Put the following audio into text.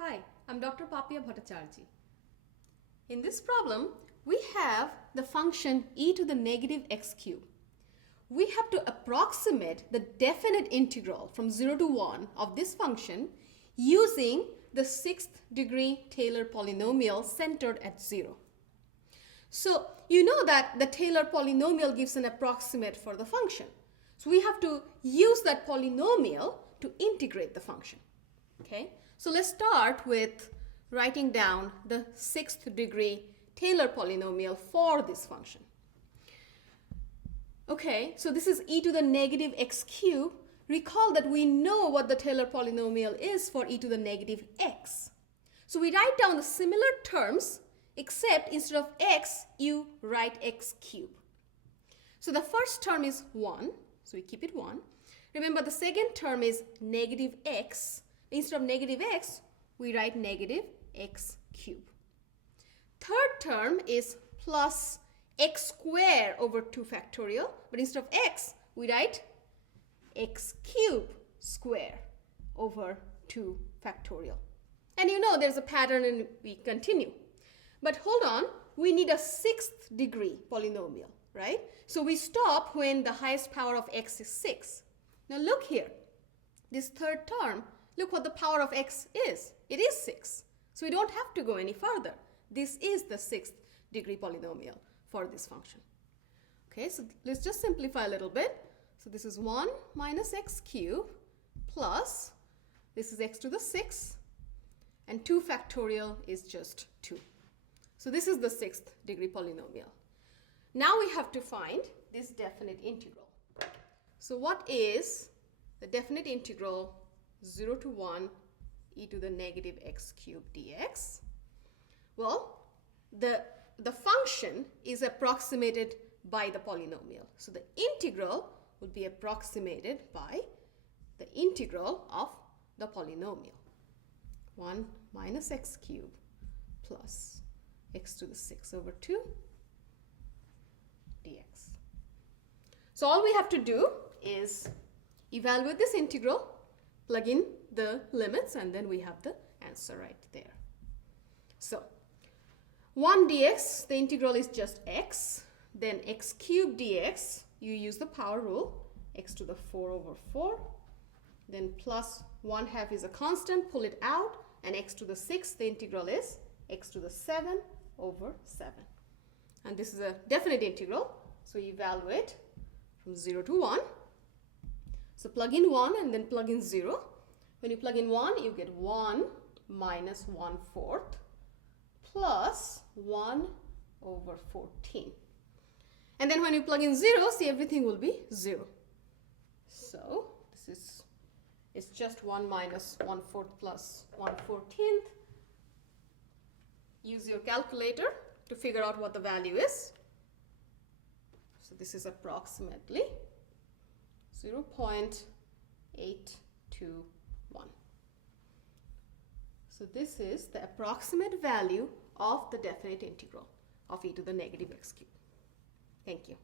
Hi, I'm Dr. Papia Bhattacharjee. In this problem, we have the function e to the negative x cube. We have to approximate the definite integral from 0 to 1 of this function using the sixth degree Taylor polynomial centered at 0. So you know that the Taylor polynomial gives an approximate for the function. So we have to use that polynomial to integrate the function. Okay? So let's start with writing down the sixth degree Taylor polynomial for this function. Okay, so this is e to the negative x cube. Recall that we know what the Taylor polynomial is for e to the negative x. So we write down the similar terms, except instead of x, you write x cube. So the first term is 1, so we keep it 1. Remember, the second term is negative x. Instead of negative x, we write negative x cube. Third term is plus x squared over 2 factorial, but instead of x, we write x cube square over 2 factorial. And you know there's a pattern and we continue. But hold on, we need a sixth degree polynomial, right? So we stop when the highest power of x is 6. Now look here, this third term, look what the power of x is. It is 6. So we don't have to go any further. This is the sixth degree polynomial for this function. Okay, so let's just simplify a little bit. So this is 1 minus x cubed plus, this is x to the 6, and 2 factorial is just 2. So this is the sixth degree polynomial. Now we have to find this definite integral. So what is the definite integral 0 to 1 e to the negative x cubed dx? Well, the function is approximated by the polynomial. So the integral would be approximated by the integral of the polynomial. 1 minus x cubed plus x to the 6 over 2 dx. So all we have to do is evaluate this integral, plug in the limits, and then we have the answer right there. So 1 dx, the integral is just x. Then x cubed dx, you use the power rule, x to the 4 over 4. Then plus 1/2 is a constant, pull it out, and x to the 6, the integral is x to the 7 over 7. And this is a definite integral, so you evaluate from 0 to 1. So plug in 1 and then plug in 0. When you plug in 1, you get 1 minus 1/4 plus 1 over 14. And then when you plug in 0, see, everything will be 0. So this is, it's just 1 minus 1/4 plus 1/14. Use your calculator to figure out what the value is. So this is approximately 0.821. So this is the approximate value of the definite integral of e to the negative x cubed. Thank you.